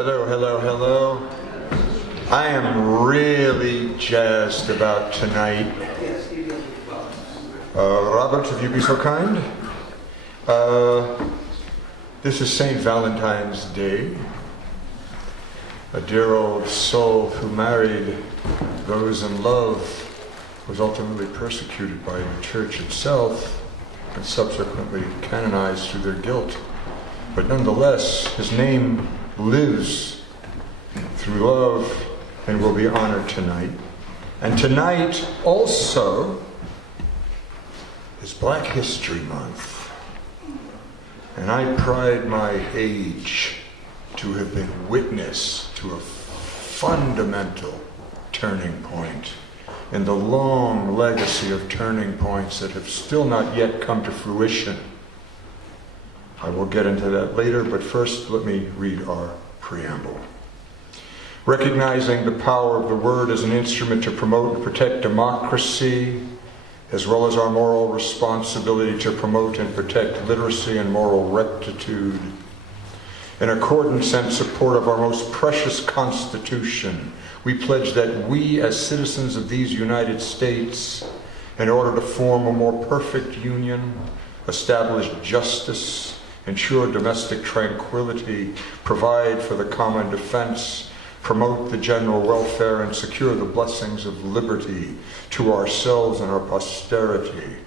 Hello, hello, hello. I am really jazzed about tonight. Robert, if you be so kind. This is St. Valentine's Day. A dear old soul who married those in love was ultimately persecuted by the church itself and subsequently canonized through their guilt. But nonetheless, his name lives through love and will be honored tonight. And tonight also is Black History Month. And I pride my age to have been witness to a fundamental turning point in the long legacy of turning points that have still not yet come to fruition. I will get into that later, but first let me read our preamble. Recognizing the power of the word as an instrument to promote and protect democracy, as well as our moral responsibility to promote and protect literacy and moral rectitude, in accordance and support of our most precious Constitution, we pledge that we, as citizens of these United States, in order to form a more perfect union, establish justice, ensure domestic tranquility, provide for the common defense, promote the general welfare, and secure the blessings of liberty to ourselves and our posterity,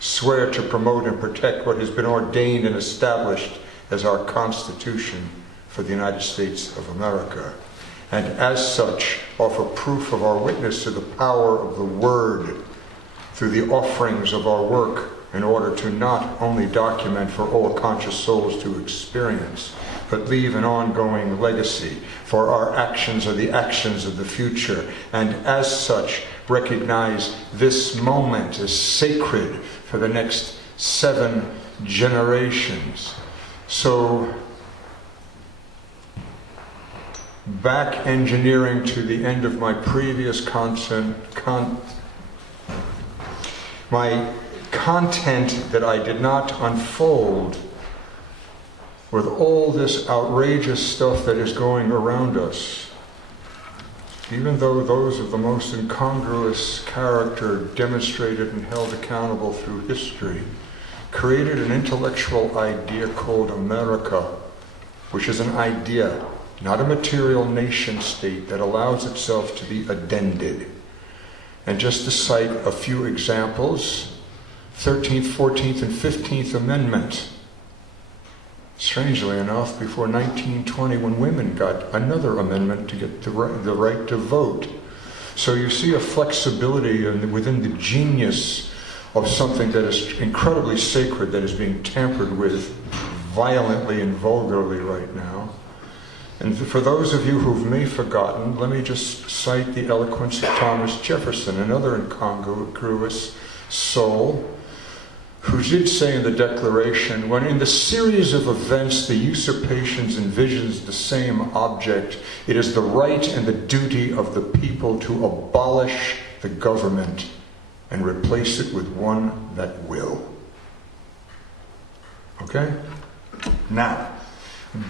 swear to promote and protect what has been ordained and established as our Constitution for the United States of America, and as such offer proof of our witness to the power of the Word through the offerings of our work in order to not only document for all conscious souls to experience, but leave an ongoing legacy, for our actions are the actions of the future, and as such recognize this moment as sacred for the next 7 generations. So, back engineering to the end of my previous my content that I did not unfold with all this outrageous stuff that is going around us, even though those of the most incongruous character demonstrated and held accountable through history, created an intellectual idea called America, which is an idea, not a material nation state that allows itself to be addended. And just to cite a few examples, 13th, 14th, and 15th Amendment. Strangely enough, before 1920, when women got another amendment to get the right to vote. So you see a flexibility within the genius of something that is incredibly sacred that is being tampered with violently and vulgarly right now. And for those of you who've may forgotten, let me just cite the eloquence of Thomas Jefferson, another incongruous soul, who did say in the Declaration, when in the series of events the usurpations envisions the same object, it is the right and the duty of the people to abolish the government and replace it with one that will. Okay? Now,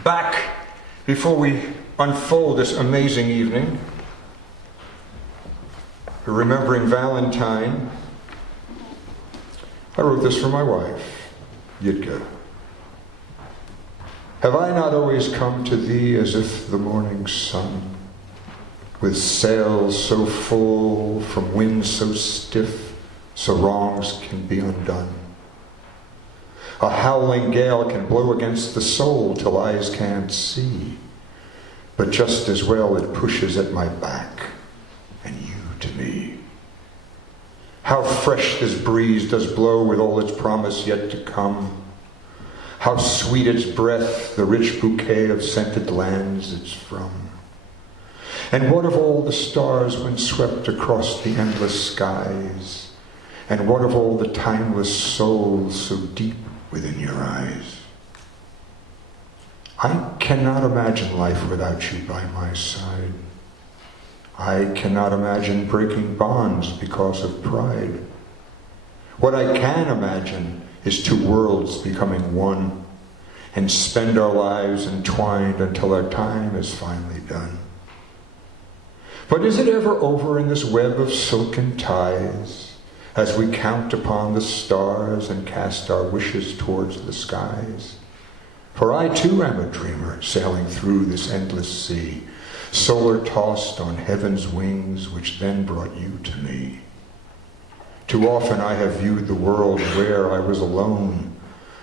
back before we unfold this amazing evening, remembering Valentine, I wrote this for my wife, Yitka. Have I not always come to thee as if the morning sun, with sails so full, from winds so stiff, so wrongs can be undone? A howling gale can blow against the soul till eyes can't see, but just as well it pushes at my back, and you to me. How fresh this breeze does blow with all its promise yet to come. How sweet its breath, the rich bouquet of scented lands it's from. And what of all the stars when swept across the endless skies? And what of all the timeless souls so deep within your eyes? I cannot imagine life without you by my side. I cannot imagine breaking bonds because of pride. What I can imagine is 2 worlds becoming one, and spend our lives entwined until our time is finally done. But is it ever over in this web of silken ties, as we count upon the stars and cast our wishes towards the skies? For I too am a dreamer, sailing through this endless sea, solar tossed on heaven's wings, which then brought you to me. Too often I have viewed the world where I was alone,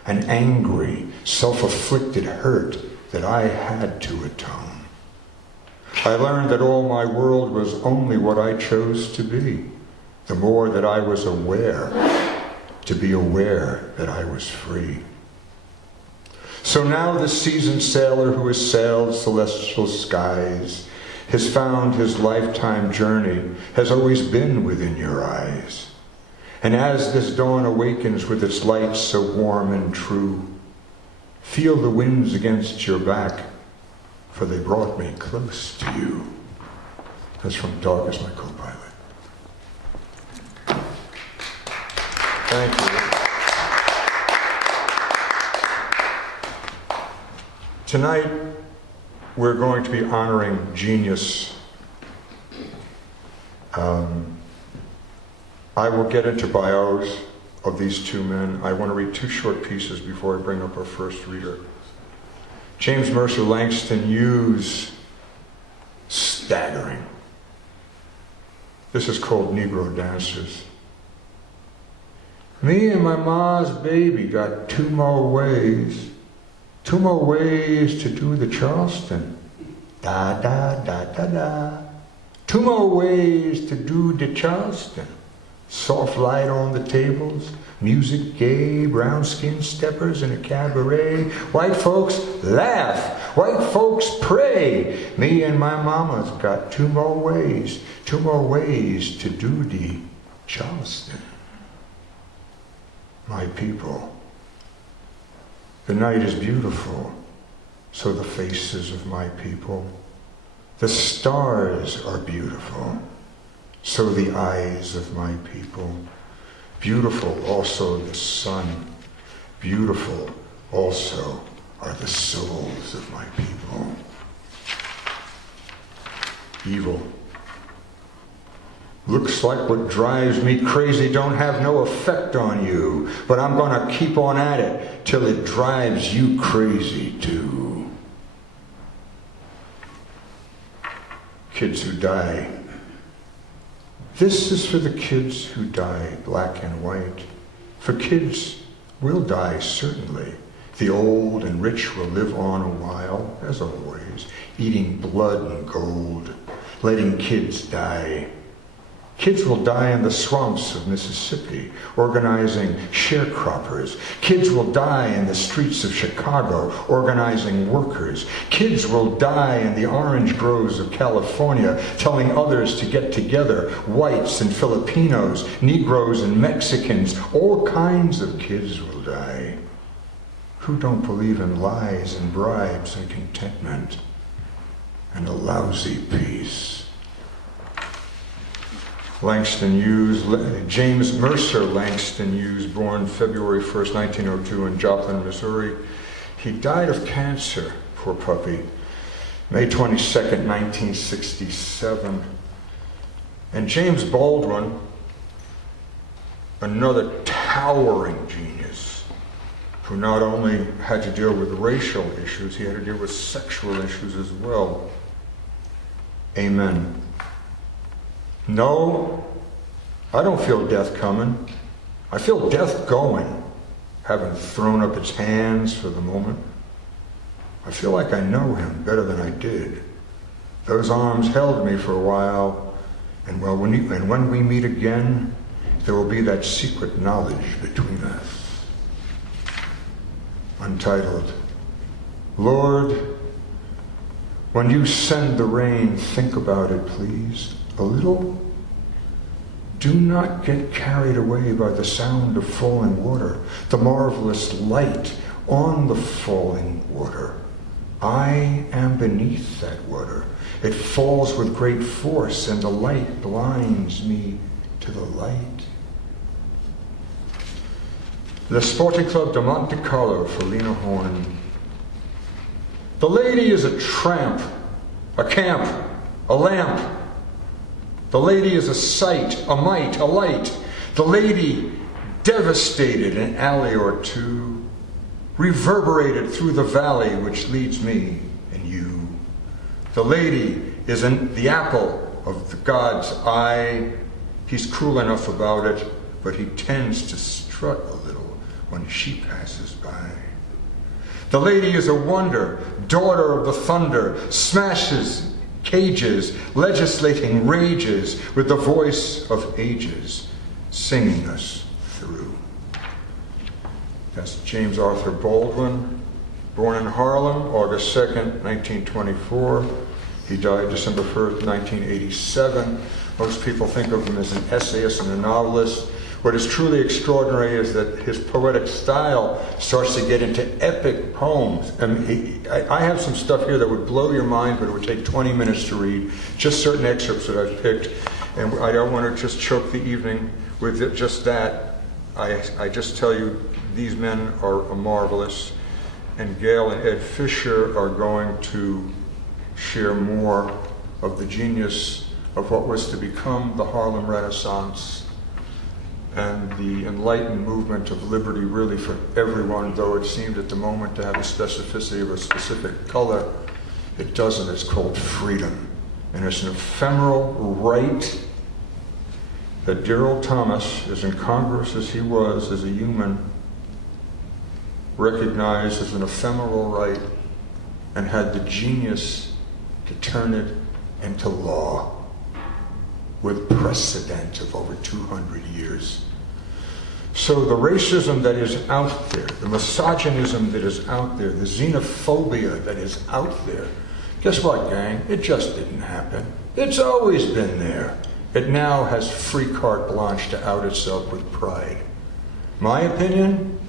an angry, self-afflicted hurt that I had to atone. I learned that all my world was only what I chose to be, the more that I was aware, to be aware that I was free. So now the seasoned sailor who has sailed celestial skies has found his lifetime journey has always been within your eyes. And as this dawn awakens with its light so warm and true, feel the winds against your back, for they brought me close to you. That's from Dog is my co-pilot. Thank you. Tonight, we're going to be honoring genius. I will get into bios of these two men. I want to read two short pieces before I bring up our first reader. James Mercer Langston Hughes, staggering. This is called Negro Dancers. Me and my ma's baby got two more ways to do the Charleston. Da, da, da, da, da. Two more ways to do the Charleston. Soft light on the tables, music gay, brown skin steppers in a cabaret. White folks laugh, white folks pray. Me and my mama's got two more ways to do the Charleston. My people, the night is beautiful, so the faces of my people. The stars are beautiful, so the eyes of my people. Beautiful also the sun. Beautiful also are the souls of my people. Evil. Looks like what drives me crazy don't have no effect on you, but I'm gonna keep on at it till it drives you crazy too. Kids who die. This is for the kids who die black and white. For kids will die, certainly. The old and rich will live on a while, as always, eating blood and gold, letting kids die. Kids will die in the swamps of Mississippi, organizing sharecroppers. Kids will die in the streets of Chicago, organizing workers. Kids will die in the orange groves of California, telling others to get together. Whites and Filipinos, Negroes and Mexicans, all kinds of kids will die. Who don't believe in lies and bribes and contentment and a lousy peace? Langston Hughes, James Mercer Langston Hughes, born February 1st, 1902 in Joplin, Missouri. He died of cancer, poor puppy, May 22nd, 1967. And James Baldwin, another towering genius, who not only had to deal with racial issues, he had to deal with sexual issues as well. Amen. No, I don't feel death coming. I feel death going, having thrown up its hands for the moment. I feel like I know him better than I did. Those arms held me for a while, and when we meet again, there will be that secret knowledge between us. Untitled. Lord, when you send the rain, think about it, please. A little. Do not get carried away by the sound of falling water, the marvelous light on the falling water. I am beneath that water. It falls with great force, and the light blinds me to the light. The Sporting Club de Monte Carlo for Lena Horne, The lady is a tramp, a camp, a lamp. The lady is a sight, a mite, a light. The lady devastated an alley or two, reverberated through the valley which leads me and you. The lady is the apple of the God's eye. He's cruel enough about it, but he tends to strut a little when she passes by. The lady is a wonder, daughter of the thunder, smashes cages, legislating rages with the voice of ages, singing us through. That's James Arthur Baldwin, born in Harlem, August 2nd, 1924. He died December 1st, 1987. Most people think of him as an essayist and a novelist. What is truly extraordinary is that his poetic style starts to get into epic poems. I mean, I have some stuff here that would blow your mind, but it would take 20 minutes to read. Just certain excerpts that I've picked. And I don't want to just choke the evening with just that. I just tell you, these men are marvelous. And Gail and Ed Fisher are going to share more of the genius of what was to become the Harlem Renaissance and the enlightened movement of liberty really for everyone, though it seemed at the moment to have a specificity of a specific color. It doesn't. It's called freedom. And it's an ephemeral right that dear old Thomas, as incongruous as he was as a human, recognized as an ephemeral right and had the genius to turn it into law with precedent of over 200 years. So the racism that is out there, the misogynism that is out there, the xenophobia that is out there, guess what, gang? It just didn't happen. It's always been there. It now has free carte blanche to out itself with pride. My opinion,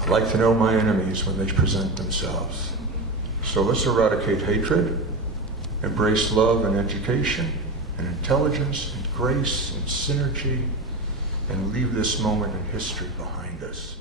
I like to know my enemies when they present themselves. So let's eradicate hatred, embrace love and education, and intelligence, and grace, and synergy, and leave this moment in history behind us.